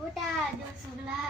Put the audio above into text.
Udah, 了